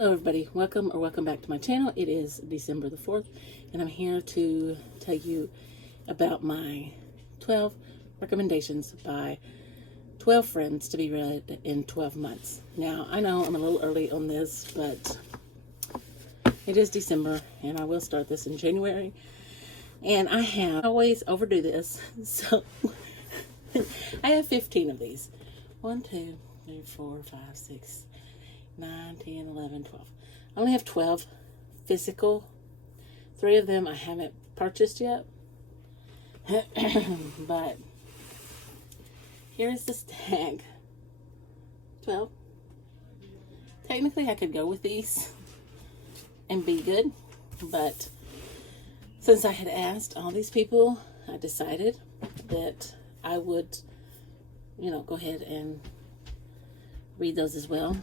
Hello everybody, welcome back to my channel. It is December the 4th and I'm here to tell you about my 12 recommendations by 12 friends to be read in 12 months. Now I know I'm a little early on this, but it is December and I will start this in January, and I have always overdo this, so I have 15 of these. 1, 2, 3, 4, 5, 6, 9, 10, 11, 12. I only have 12 physical. 3 of them I haven't purchased yet. But here's this tag. 12. Technically I could go with these and be good, but since I had asked all these people, I decided that I would, go ahead and read those as well.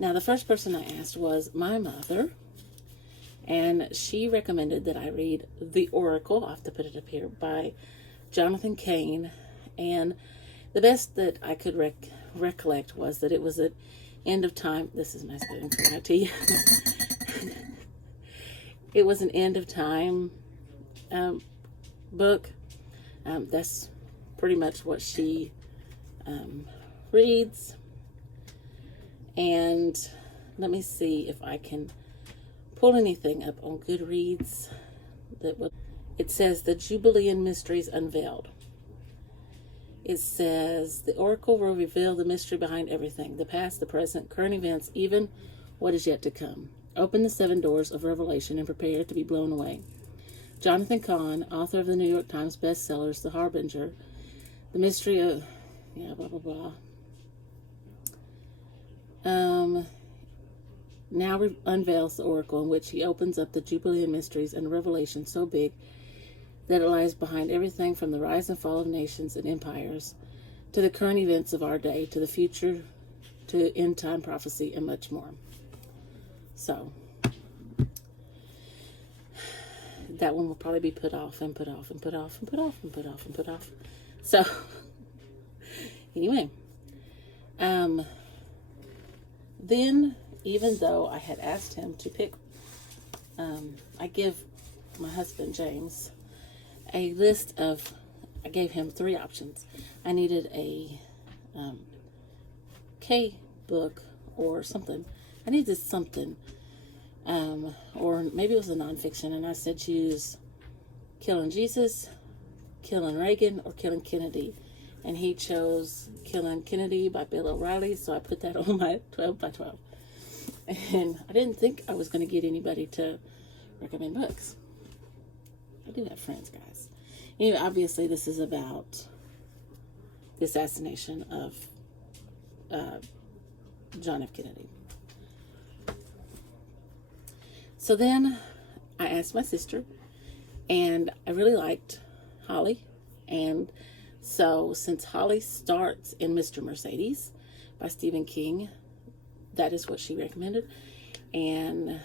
Now the first person I asked was my mother, and she recommended that I read The Oracle, I'll have to put it up here, by Jonathan Cain. And the best that I could recollect was that it was an end of time. This is my spoon for my tea. It was an end of time book. That's pretty much what she reads. And let me see if I can pull anything up on Goodreads that would. It says the Jubilean Mysteries Unveiled. It says the Oracle will reveal the mystery behind everything, the past, the present, current events, even what is yet to come. Open the 7 doors of revelation and prepare to be blown away. Jonathan Cahn, author of the New York Times bestsellers The Harbinger, The Mystery of blah blah blah. Now unveils the oracle in which he opens up the Jubilean mysteries and revelation so big that it lies behind everything from the rise and fall of nations and empires to the current events of our day, to the future, to end time prophecy, and much more. So that one will probably be put off and put off and put off and put off and put off and put off. So anyway, then, even though I had asked him to pick, I give my husband James a list of, I gave him 3 options. I needed a K book or something. I needed something, or maybe it was a nonfiction, and I said choose Killing Jesus, Killing Reagan, or Killing Kennedy. And he chose Killing Kennedy by Bill O'Reilly, so I put that on my 12 by 12. And I didn't think I was going to get anybody to recommend books. I do have friends, guys. Anyway, obviously this is about the assassination of John F. Kennedy. So then I asked my sister, and I really liked Holly, and so since Holly starts in Mr. Mercedes by Stephen King, that is what she recommended. And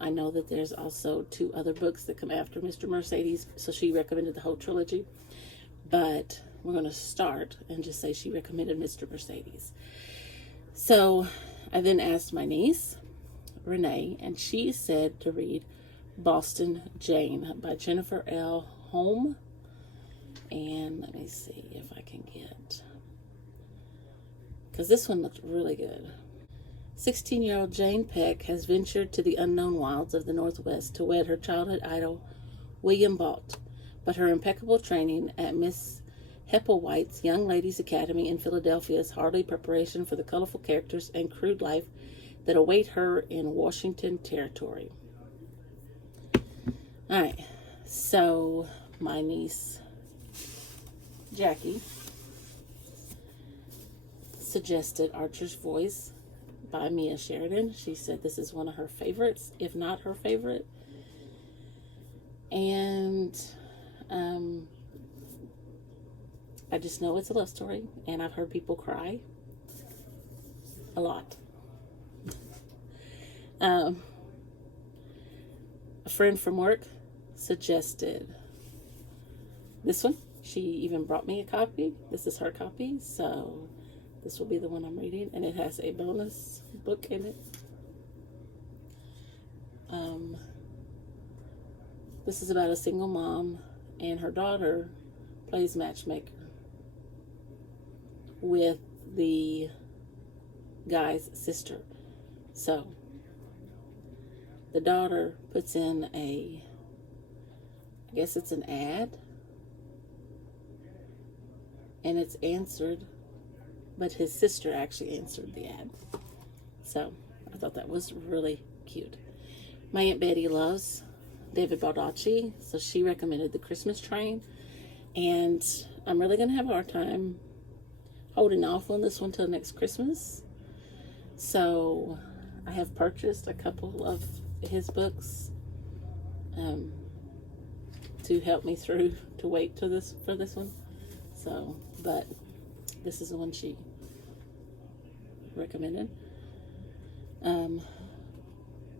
I know that there's also 2 other books that come after Mr. Mercedes, so she recommended the whole trilogy. But we're going to start and just say she recommended Mr. Mercedes. So I then asked my niece, Renee, and she said to read Boston Jane by Jennifer L. Holm. And let me see if I can get, because this one looked really good. 16-year-old Jane Peck has ventured to the unknown wilds of the Northwest to wed her childhood idol, William Balt. But her impeccable training at Miss Hepplewhite's Young Ladies Academy in Philadelphia is hardly preparation for the colorful characters and crude life that await her in Washington Territory. Alright, so my niece Jackie suggested Archer's Voice by Mia Sheridan. She said this is one of her favorites, if not her favorite. And I just know it's a love story, and I've heard people cry a lot. A friend from work suggested this one. She even brought me a copy. This is her copy. So this will be the one I'm reading, and it has a bonus book in it. This is about a single mom, and her daughter plays matchmaker with the guy's sister. So the daughter puts in I guess it's an ad, and it's answered, but his sister actually answered the ad. So I thought that was really cute. My Aunt Betty loves David Baldacci, so she recommended The Christmas Train, and I'm really going to have a hard time holding off on this one till next Christmas. So I have purchased a couple of his books to help me through to wait for this one. So, but this is the one she recommended.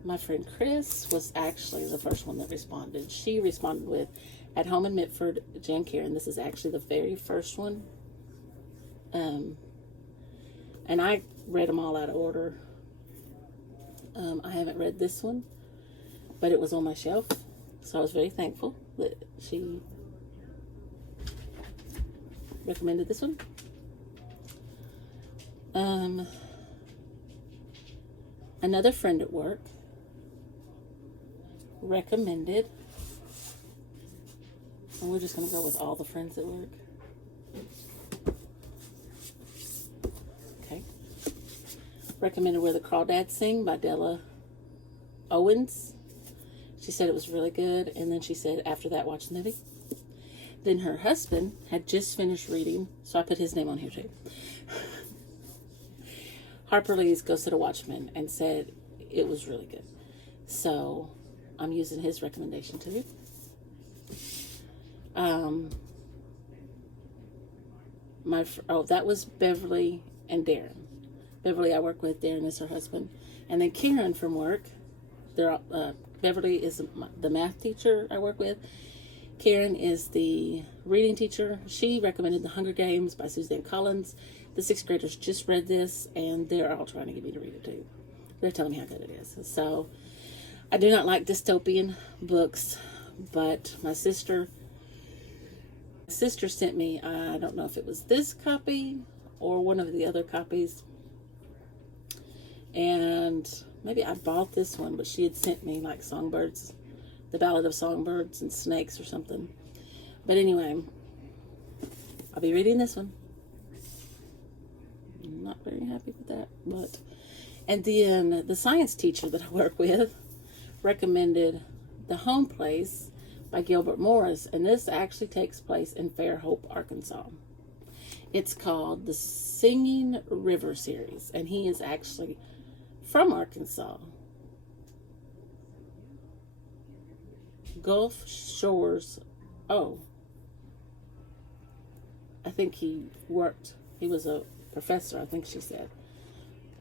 My friend Chris was actually the first one that responded. She responded with At Home in Mitford, Jan Karen. This is actually the very first one. And I read them all out of order. I haven't read this one, but it was on my shelf, so I was very thankful that she recommended this one. Another friend at work recommended, and we're just going to go with all the friends at work. Okay. Recommended Where the Crawdads Sing by Della Owens. She said it was really good, and then she said after that, watch the movie. Then her husband had just finished reading, so I put his name on here too. Harper Lee's Ghost of the Watchman, and said it was really good. So I'm using his recommendation too. That was Beverly and Darren. Beverly I work with, Darren is her husband. And then Karen from work. Beverly is the math teacher I work with. Karen is the reading teacher. She recommended The Hunger Games by Suzanne Collins. The 6th graders just read this, and they're all trying to get me to read it too. They're telling me how good it is. So I do not like dystopian books, but my sister sent me, I don't know if it was this copy or one of the other copies, and maybe I bought this one, but she had sent me like Songbirds, The Ballad of Songbirds and Snakes or something. But anyway, I'll be reading this one. I'm not very happy with that, but. And then the science teacher that I work with recommended The Home Place by Gilbert Morris, and this actually takes place in Fairhope, Arkansas. It's called the Singing River series, and he is actually from Arkansas. Gulf Shores. Oh, I think he was a professor, I think she said,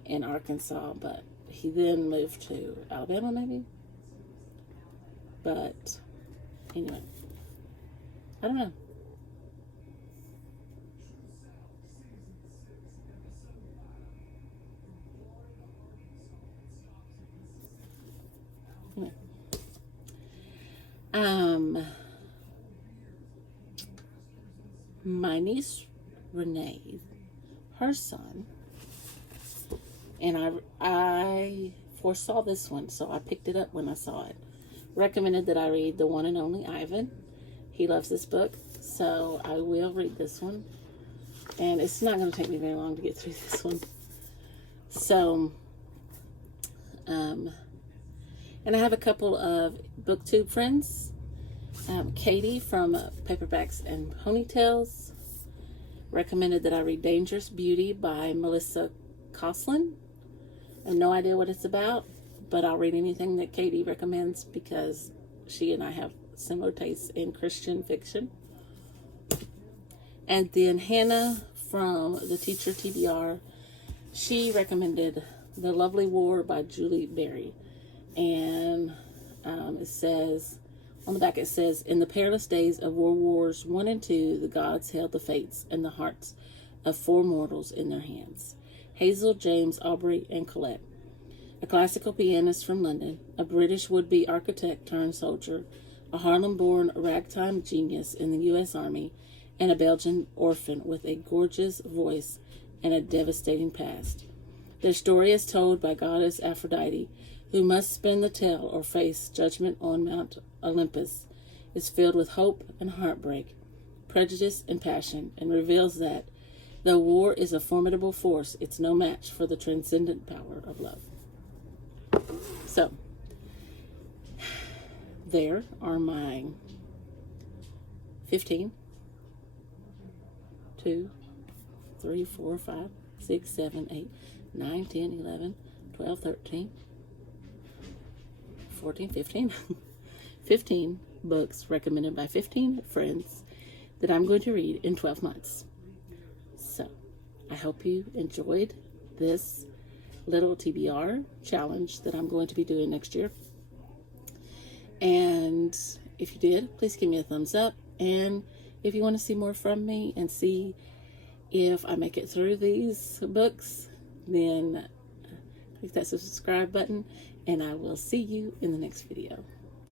in Arkansas, but he then moved to Alabama maybe. But anyway, I don't know. Anyway. My niece Renee, her son, and I foresaw this one, so I picked it up when I saw it. Recommended that I read The One and Only Ivan. He loves this book, so I will read this one. And it's not going to take me very long to get through this one. So, and I have a couple of BookTube friends. Katie from Paperbacks and Ponytails recommended that I read Dangerous Beauty by Melissa Coslin. I have no idea what it's about, but I'll read anything that Katie recommends because she and I have similar tastes in Christian fiction. And then Hannah from The Teacher TBR, she recommended The Lovely War by Julie Berry. And it says, on the back it says, in the perilous days of World Wars I and II, the gods held the fates and the hearts of four mortals in their hands: Hazel, James, Aubrey, and Colette. A classical pianist from London, a British would-be architect turned soldier, a Harlem-born ragtime genius in the U.S. Army, and a Belgian orphan with a gorgeous voice and a devastating past. Their story is told by goddess Aphrodite, who must spin the tale or face judgment on Mount Olympus, is filled with hope and heartbreak, prejudice and passion, and reveals that, though war is a formidable force, it's no match for the transcendent power of love. So, there are my 15, 2, 3, 4, 5, 6, 7, 8, 9, 10, 11, 12, 13, 14, 15, 15 books recommended by 15 friends that I'm going to read in 12 months. So, I hope you enjoyed this little TBR challenge that I'm going to be doing next year. And if you did, please give me a thumbs up. And if you want to see more from me and see if I make it through these books, then click that subscribe button, and I will see you in the next video.